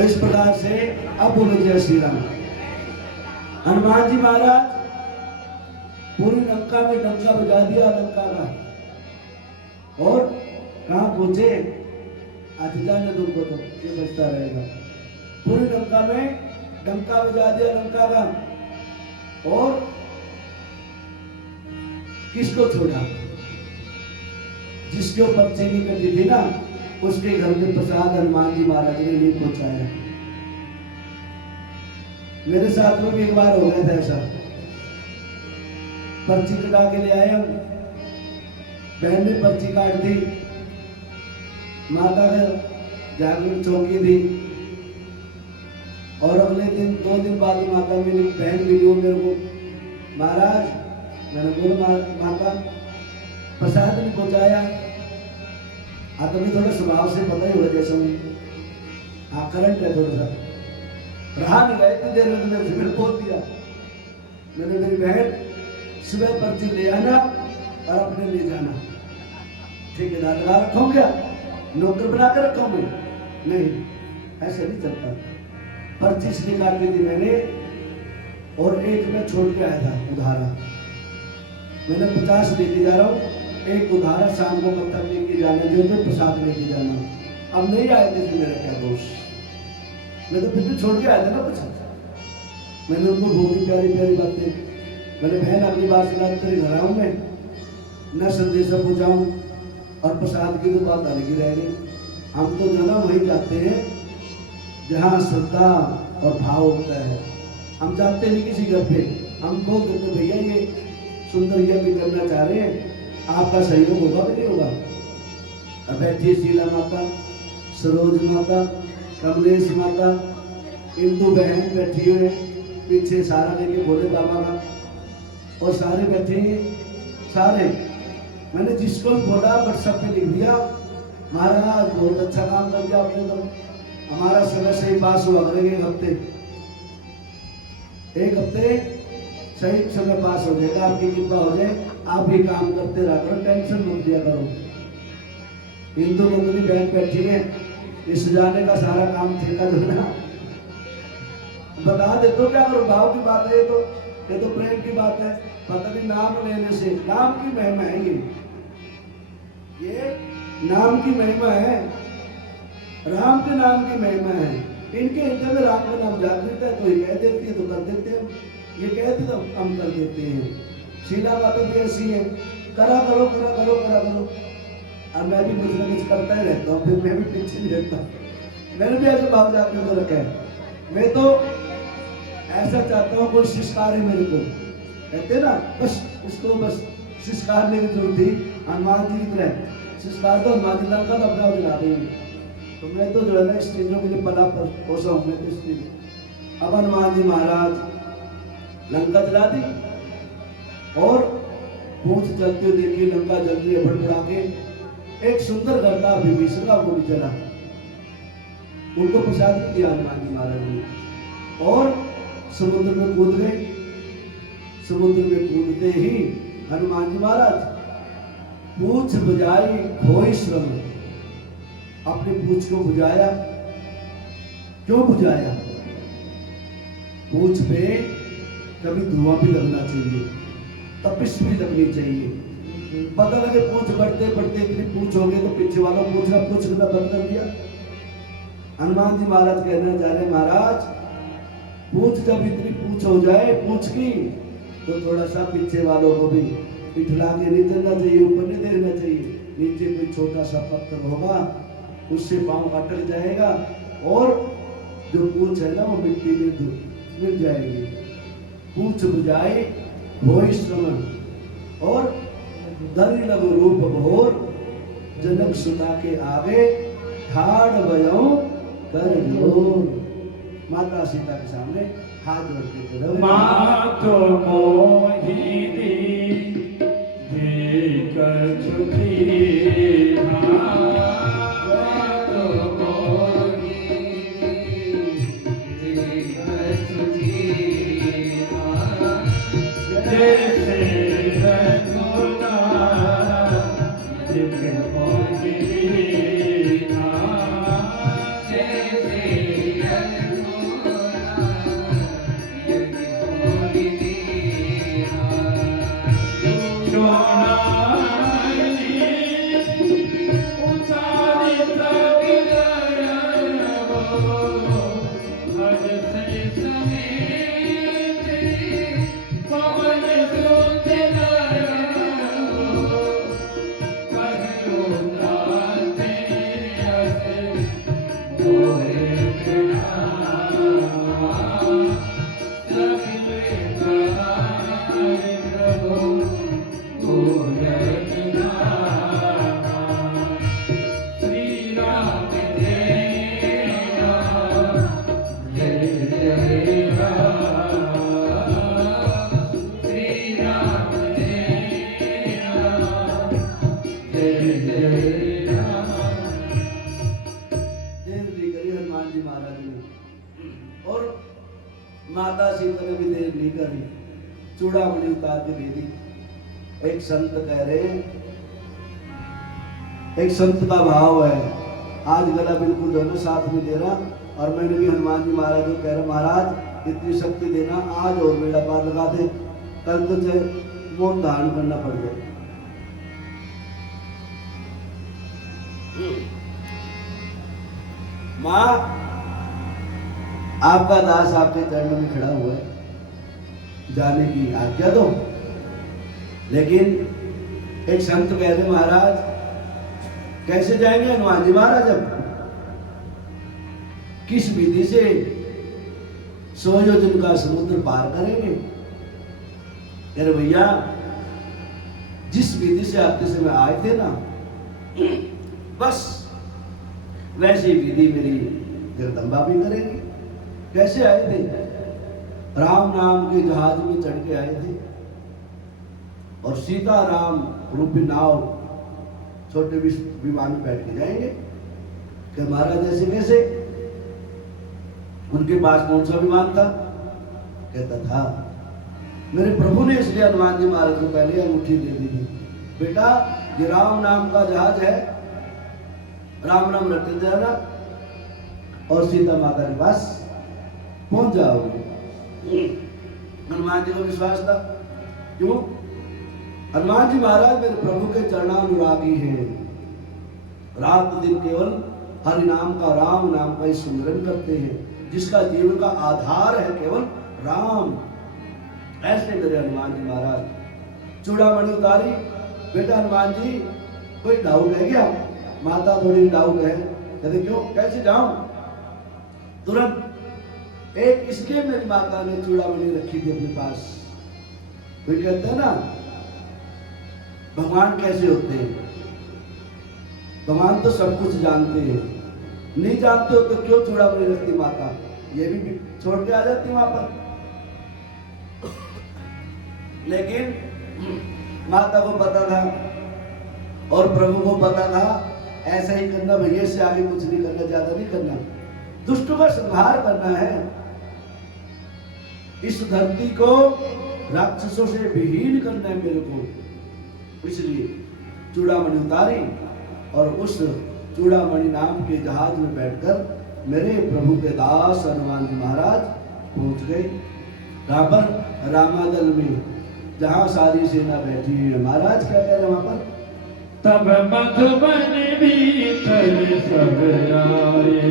इस प्रकार से अब बोलो जय श्री राम। हनुमान जी महाराज पूरी लंका में डंका बजा दिया लंका का, और कहां पहुंचे आज जाने दो उनको, तो ये बचता रहेगा। पूरी लंका में डंका बजा दिया लंका का, और किसको छोड़ा? जिसके ऊपर चीनी कटी थी ना, उसके घर में प्रसाद हनुमान जी महाराज ने नहीं पहुंचाया। मेरे साथ में भी एक बार हो गया था ऐसा, पर्ची कटा के ले आए हम, बहन ने पर्ची काट दी, माता का जागरण चौकी थी, और अगले दिन 2 दिन बाद माता मेरी बहन मिली हो मेरे को, महाराज, मैंने बोला माता प्रसाद नहीं पहुंचाया। तुम्हें थोड़ा स्वभाव से पता ही होगा जैसा हाँ करंट है थोड़ा सा, रहा नहीं गया इतनी देर में, तो मेरे से बोल दिया। मैंने मेरी बहन सुबह पर्ची ले आना और अपने ले जाना, ठेकेदार लगा रखा हूं क्या, नौकर बना कर रखा हूं मैं? नहीं, ऐसा नहीं चलता। पर्ची इसलिए काट दी थी मैंने, और एक मैं छोड़ के आया था उधारा, मैंने 50 लेके जा रहा हूँ, एक उधारा शाम को पत्थर लेके जाना, जो प्रसाद लेके जाना। अब नहीं आए थे, मेरा क्या दोष, मैं तो फिर भी छोड़ के आया था ना कुछ। मैंने उनको बहुत प्यारी प्यारी बातें, मैंने बहन अगली बार से तेरे घर आऊँ मैं, न संदेशा पहुँचाऊँ, और प्रसाद की तो बात अलग ही रह गई। हम तो जो ना वही जाते हैं जहाँ श्रद्धा और भाव होता है। हम जाते नहीं किसी घर पे, हम बोल देते भैया ये सुंदर यज्ञ करना चाह रहे हैं, आपका सहयोग होगा भी नहीं होगा। अब बैठिए शीला माता, सरोज माता, कमलेश माता, इंदु बहन बैठी हुए, पीछे सारा लेके बोले बाबा का, और सारे बैठे हैं सारे। मैंने जिसको भी बोला व्हाट्सएप पे लिख दिया, महाराज बहुत अच्छा काम कर दिया आपने, तो हमारा समय सही पास हुआ करेंगे एक हफ्ते सही समय पास हो जाएगा, आपकी कृपा हो जाए, आप भी काम करते रहा करो, टेंशन मत दिया करो। हिंदू नंदनी बहन बैठी है, इस जाने का सारा काम ठेका देना, बता दे तो क्या करो, भाव की बात है ये तो प्रेम की बात है। पता नहीं नाम लेने से, नाम की महिमा है ये नाम की महिमा है, राम के नाम की महिमा है। इनके हृदय में राम का नाम जागृत है, तो ये कह देती है तो कर देते हैं, ये कहते तो हम कर देते हैं। शीला माता भी ऐसी है, करा करो करा करो करा करो। अब मैं भी कुछ ना कुछ करता ही रहता हूँ, फिर मैं भी पीछे नहीं रहता। मैंने भी ऐसे भाव जागृत को रखा है। मैं तो ऐसा चाहता हूँ कोई शिष्कार है मेरे को, कहते ना बस उसको बस शिष्कार की जरूरत थी, हनुमान जी की तरह शिष्कार तो हनुमान जी लंका तो अपना दिला देंगे। तो मैं तो जो है ना स्त्रियों के लिए पला पर पोसा हूँ, मैं तो स्त्री। अब हनुमान जी महाराज लंका जला दी, और पूछ चलते हुए देखिए लंका जल रही है, भड़बड़ा के। एक सुंदर घर था विभीषण का, वो भी चला, उनको प्रसाद भी दिया हनुमान जी महाराज ने, और समुद्र में कूद गए। समुद्र में कूदते ही हनुमान जी महाराज पूछ बुझाई खोई श्रम, अपने पूछ को बुझाया। क्यों बुझाया? पूछ पे कभी धुआं भी लगना चाहिए, तपिश भी लगनी चाहिए। पता लगे पूछ बढ़ते बढ़ते इतनी पूछ हो गई तो पीछे वालों पूछना बंद कर दिया। हनुमान जी महाराज कहना चाह रहे, महाराज पूछ जब इतनी पूछ हो जाए पूछ की, तो थोड़ा सा पीछे वालों को भी इठला के नहीं चलना चाहिए, ऊपर नहीं देखना चाहिए। नीचे कोई छोटा सा पत्थर होगा, उससे पांव अटक जाएगा, और जो पूछ है ना वो मिट्टी में मिल जाएगी। पूछ बुझाई होई श्रवण, और दरि लघु रूप भोर, जनक सुता के आगे ठाड़ बजाऊं कर जोर। माता सीता के सामने हाथ जोड़ के करो, मातो मोहि दी कछु दीना, मातो मोहि दी कछु दीना, जैसे रघुना जित मोहि दीना, जैसे नहीं। और माता सीता ने भी देर नहीं करी, चूड़ामणि उतार के दे दी। एक संत कह रहे हैं, एक संत का भाव है, आज गला बिल्कुल दोनों साथ में दे रहा, और मैंने भी हनुमान जी महाराज को कह रहा, महाराज इतनी शक्ति देना, आज और बेड़ा पार लगा दे, कल तो चाहे मौन धारण करना पड़ जाए। माँ, आपका दास आपके चरणों में खड़ा हुआ है, जाने की आज्ञा दो। लेकिन एक संत कह रहे, महाराज कैसे जाएंगे हनुमान जी महाराज, अब किस विधि से 100 योजन का समुद्र पार करेंगे? अरे भैया, जिस विधि से आते समय आए थे ना, बस वैसी विधि मेरी जगदम्बा भी करेगी। कैसे आए थे? राम नाम के जहाज में चढ़ के आए थे, और सीता राम रूपी नाव छोटे विमान में बैठ के जाएंगे। कि महाराज ऐसे कैसे? उनके पास कौन सा विमान था? कहता था, मेरे प्रभु ने इसलिए हनुमान जी महाराज को पहले अंगूठी दे दी थी, बेटा ये राम नाम का जहाज है, राम नाम रटते जाना और सीता माता के पास पहुंच जाओगे। हनुमान जी को विश्वास था। क्यों? हनुमान जी महाराज मेरे प्रभु के चरणानुरागी हैं, रात दिन केवल हरि नाम का, राम नाम का ही सुमिरन करते हैं, जिसका जीवन का आधार है केवल राम। ऐसे मेरे हनुमान जी महाराज। चूड़ामणि उतारी, बेटा हनुमान जी कोई डाउट है क्या? माता थोड़ी डाउट है। कहते क्यों, कैसे जाऊं? तुरंत एक इसलिए मेरी माता ने चूड़ामणि रखी थी अपने पास। कोई कहते हैं ना भगवान कैसे होते हैं, भगवान तो सब कुछ जानते हैं, नहीं जानते हो तो क्यों चूड़ामणि रखती माता? ये भी छोड़ के आ जाती वहां पर। लेकिन माता को पता था और प्रभु को पता था, ऐसा ही करना भैया, से आगे कुछ नहीं करना, ज्यादा नहीं करना, दुष्टों का संहार करना है, इस धरती को राक्षसों से विहीन करना है मेरे को। इसलिए चूड़ामणि उतारी और उस चूड़ामणि नाम के जहाज में बैठकर मेरे प्रभु के दास हनुमान जी महाराज पहुंच गए। कहां पर? रामादल में, जहां सारी सेना बैठी है। महाराज क्या कह रहे हैं वहां पर? तब मधुबन भीतर सब आए,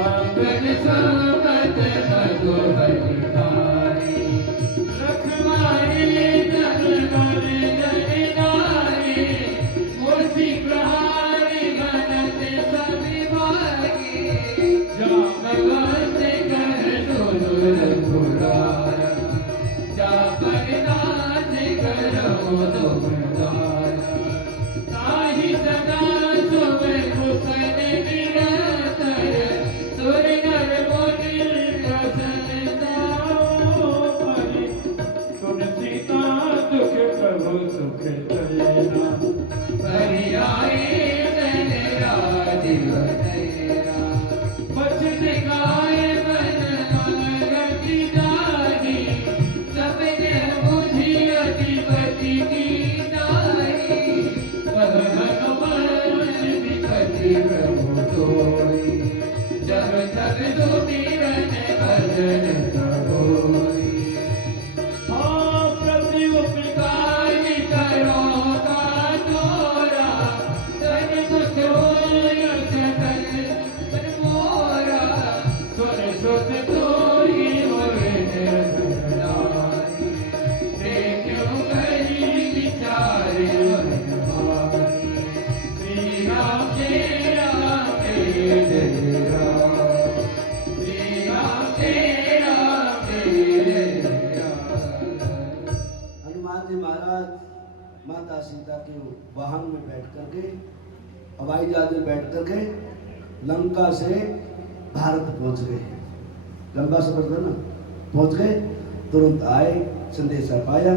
आंगन सामत मधुबन खाए, रखवारे जनगण जननाए, मूर्ति प्रहारी घनत सब भागे, जामवंत कह सुर रघुराया, जापर नाथ करो दुखदाया, ताहि सदा सुख कुशल निरंतर, सुर नर मुनि प्रसन्नताओ परि, सुन सीता दुख प्रभु सुख देना, परियाए तन राजीव तेरा, बचन गाय मन रति जाहि, सबने बुझि अधिपति की नाहि, पद हनुमान विपति प्रभु सोई, जब तक सुमिरन भजन करोई। हाँ प्रति उपकार करो का तोरा, तन कुछ होय सकल पर मोरा, स्वर सुत तोहि होय निर्भराई, देखो कहि विचार मन भाई, श्री राम जय राम जय जय राम, श्री राम जय राम जय जय राम। हनुमान जी महाराज माता सीता के वाहन में बैठ करके, हवाई जहाज में बैठ करके लंका से भारत पहुंच गए। लंबा सफर था ना, पहुंच गए, तुरंत आए, संदेशा पाया,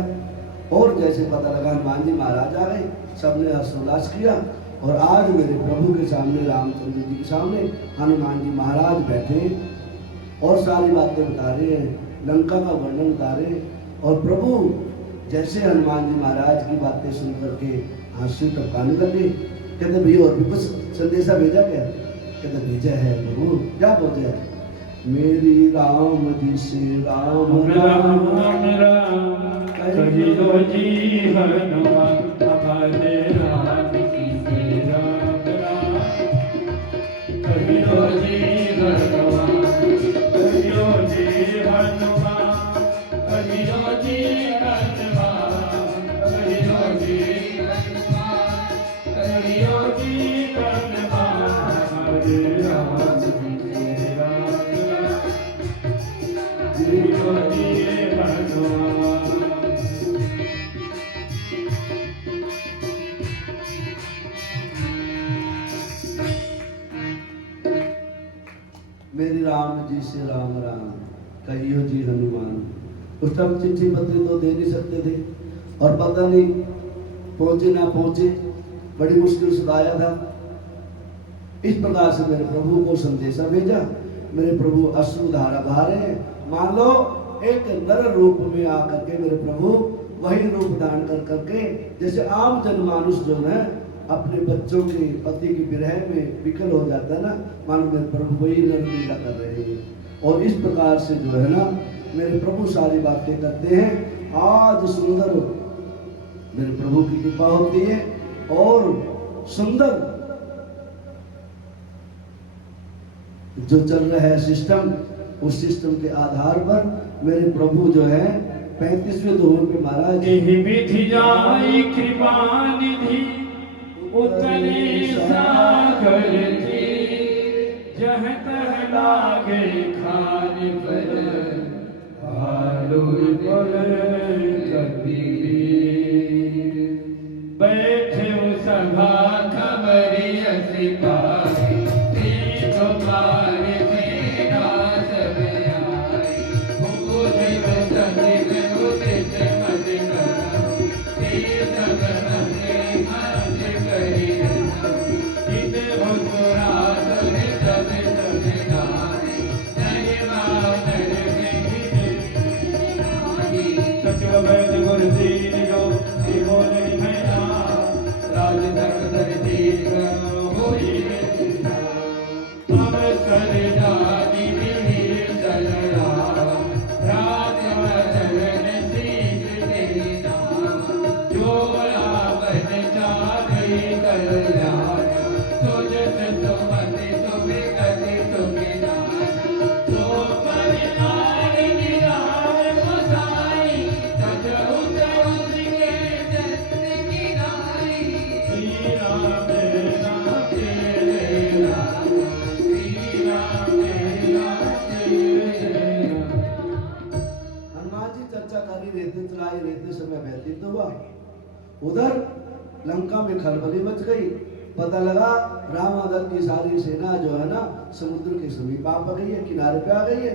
और जैसे पता लगा हनुमान जी महाराज आ गए, सबने हर्षोल्लास किया। और आज मेरे प्रभु के सामने, रामचंद्र जी के सामने हनुमान जी महाराज बैठे और सारी बातें बता रहे हैं, लंका का वर्णन बता रहे हैं। और प्रभु जैसे हनुमान जी महाराज की बातें सुन करके आंसू टपकाने लगे। कहते भैया और भी कुछ संदेशा भेजा क्या? कहते भेजा है प्रभु। क्या बोलते हैं? मेरी राम जी से राम राम राम राम कहियो जी हनुमान हमारे राम जी से राम राम कहियो जी हनुमान कहियो जी हनुमान कहियो जी हनुमान कहियो जी हनुमान कहियो जी हनुमान हमारे राम जी से राम राम कहियो जी हनुमान। मेरी राम जी से राम राम कहियो जी हनुमान। उस टाइम चिट्ठी पत्री तो दे नहीं सकते थे और पता नहीं पहुंचे ना पहुंचे, बड़ी मुश्किल से आया था। इस प्रकार से मेरे प्रभु को संदेशा भेजा। मेरे प्रभु अश्रुधारा बहा रहे हैं। मान लो एक नर रूप में आकर के मेरे प्रभु वही रूप धारण कर करके, जैसे आम जनमानुष जो है अपने बच्चों के पति की विरह में विकल हो जाता है ना, मानो मेरे प्रभु वही नर लीला कर रहे हैं। और इस प्रकार से जो है ना मेरे प्रभु सारी बातें करते हैं। आज सुंदर मेरे प्रभु की कृपा होती है और सुंदर जो चल रहा है सिस्टम, उस सिस्टम के आधार पर मेरे प्रभु जो है 35वें दोहे पे महाराज विधि जाई कृपा निधि उतरे सागर जी जह तह लागे खान पर भालू पर कबीर बैठे सभा खबरी सिपाही उधर लंका में खलबली मच गई। पता लगा रावण की सारी सेना जो है ना समुद्र के समीप आ गई है, किनारे पे आ गई है।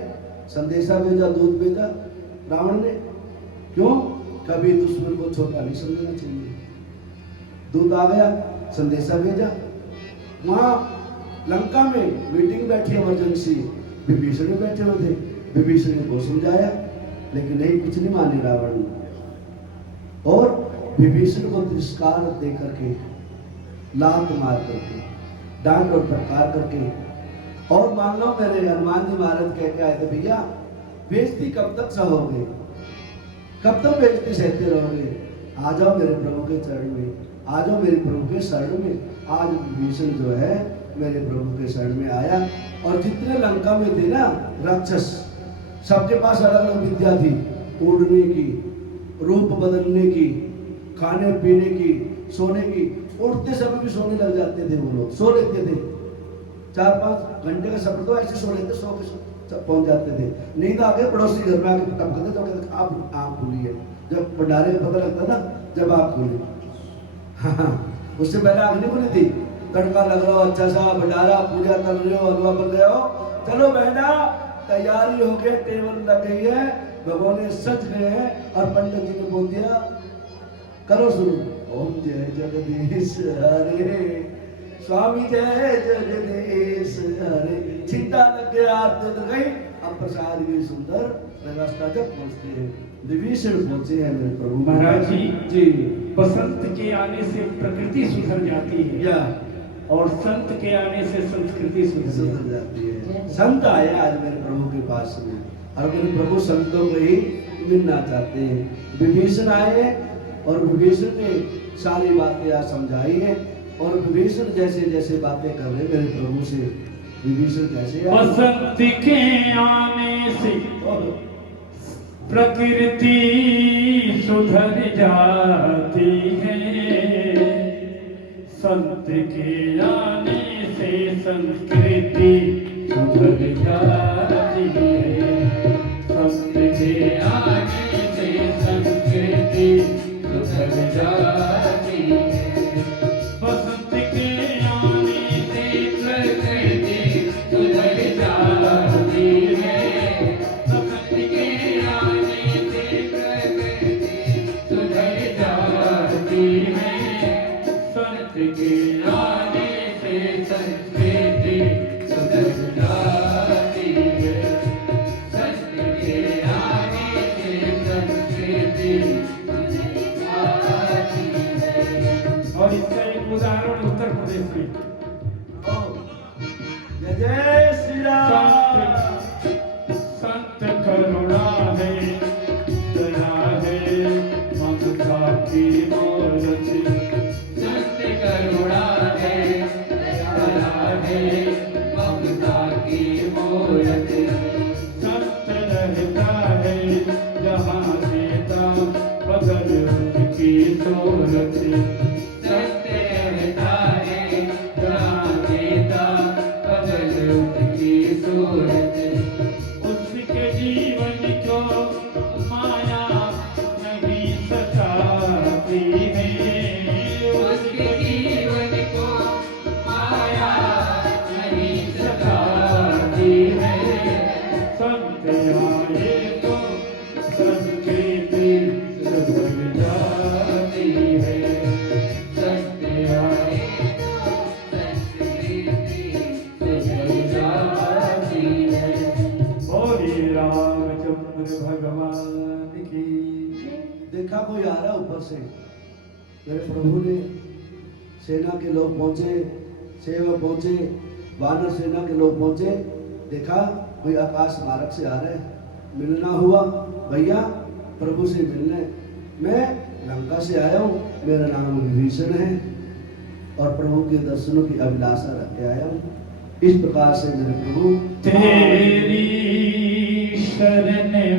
संदेशा भेजा, दूध भेजा रावण ने। क्यों? कभी दुश्मन को छोटा नहीं समझना चाहिए। दूध आ गया, संदेशा भेजा। वहां लंका में मीटिंग बैठी, इमरजेंसी। विभीषण बैठे हुए थे। विभीषण को समझाया लेकिन नहीं, कुछ नहीं मानी रावण ने। और विभीषण को तिरस्कार दे करके, लात मार करके, डांट और फटकार करके, और मान लो मेरे हनुमान जी महाराज कह के आए थे भैया बेइज्जती कब तक सहोगे, कब तक बेइज्जती सहते रहोगे? आ जाओ मेरे प्रभु के चरण में, आ जाओ मेरे प्रभु के शरण में। आज विभीषण जो है मेरे प्रभु के शरण में आया। और जितने लंका में थे ना राक्षस, सबके पास अलग अलग विद्या थी, उड़ने की, रूप बदलने की, खाने पीने की, सोने की। उठते समय भी सोने लग जाते थे वो लोग, सो लेते थे। 4-5 घंटे का सफर तो ऐसे सो लेते, सो के पहुंच जाते थे। नींद आ गए, पड़ोसी घर में आके टपकते तो कहते आप आँख खुली है। जब भंडारे में पता लगता ना, जब आँख खुली। हाँ, उससे पहले आँख नहीं खुली थी। तड़का लग रहा हो अच्छा सा, भंडारा पूजा कर रहे हो, हलवा बन रहे हो, चलो बहना तैयारी हो गई, टेबल लग गई है, भगवान सज गए हैं। और पंडित जी ने बोल दिया करो शुरू, ओम जय जगदीश हरे स्वामी जय जगदीश हरे। चिंता लग गया, आरती उतर गई। अब प्रसाद भी सुंदर व्यवस्था जब पहुंचते हैं, विभीषण पहुंचे हैं मेरे प्रभु। महाराज जी, जी बसंत के आने से प्रकृति सुधर जाती है या और संत के आने से संस्कृति सुधर सुधर जाती है। संत आए आज मेरे प्रभु के पास में, और मेरे प्रभु संतों को ही मिलना चाहते हैं। विभीषण आए और विभीषण ने सारी बातें आज समझाई है, और विभीषण जैसे जैसे बातें कर रहे मेरे प्रभु से, विभीषण कैसे आए? बसंत के आने से प्रकृति सुधर जाती है, संत के आने से संस्कृति सुधर जाती है, संत के आने से संस्कृति सुधर जाती है, बसंत के आने से प्रकृति सुधर जाती है, बसंत के आने से प्रकृति सुधर जाती है, संत के आने से संस्कृति सुधर जाती है, संत के आने से संस्कृति सुधर जाती है। और इसका एक उदाहरण उत्तर प्रदेश में, जय जय श्री राम। संत करुणा है, दया है, ममता की मूर्ति, संत करुणा है, दया है, ममता की मूर्ति, संत रहता है जहाँ सीता बदल की सूरत, संत रहता है जहाँ सीता बदल की सूरत, उसके जीवन को माया नहीं सताती है, उसके जीवन को माया नहीं सताती है, संत आए तो संस्कृति सुधर जाती है, संत आए तो संस्कृति सुधर जाती है। बोले रामचंद्र भगवान की। देखा कोई आ रहा ऊपर से, मेरे प्रभु ने, सेना के लोग पहुंचे, सेवक पहुंचे, वानर सेना के लोग पहुंचे, देखा कोई आकाश मार्ग से आ रहे हैं। मिलना हुआ, भैया प्रभु से मिलने, मैं लंका से आया हूँ, मेरा नाम विभीषण है और प्रभु के दर्शनों की अभिलाषा रख के आया हूँ। इस प्रकार से मेरे प्रभु तेरी शरण में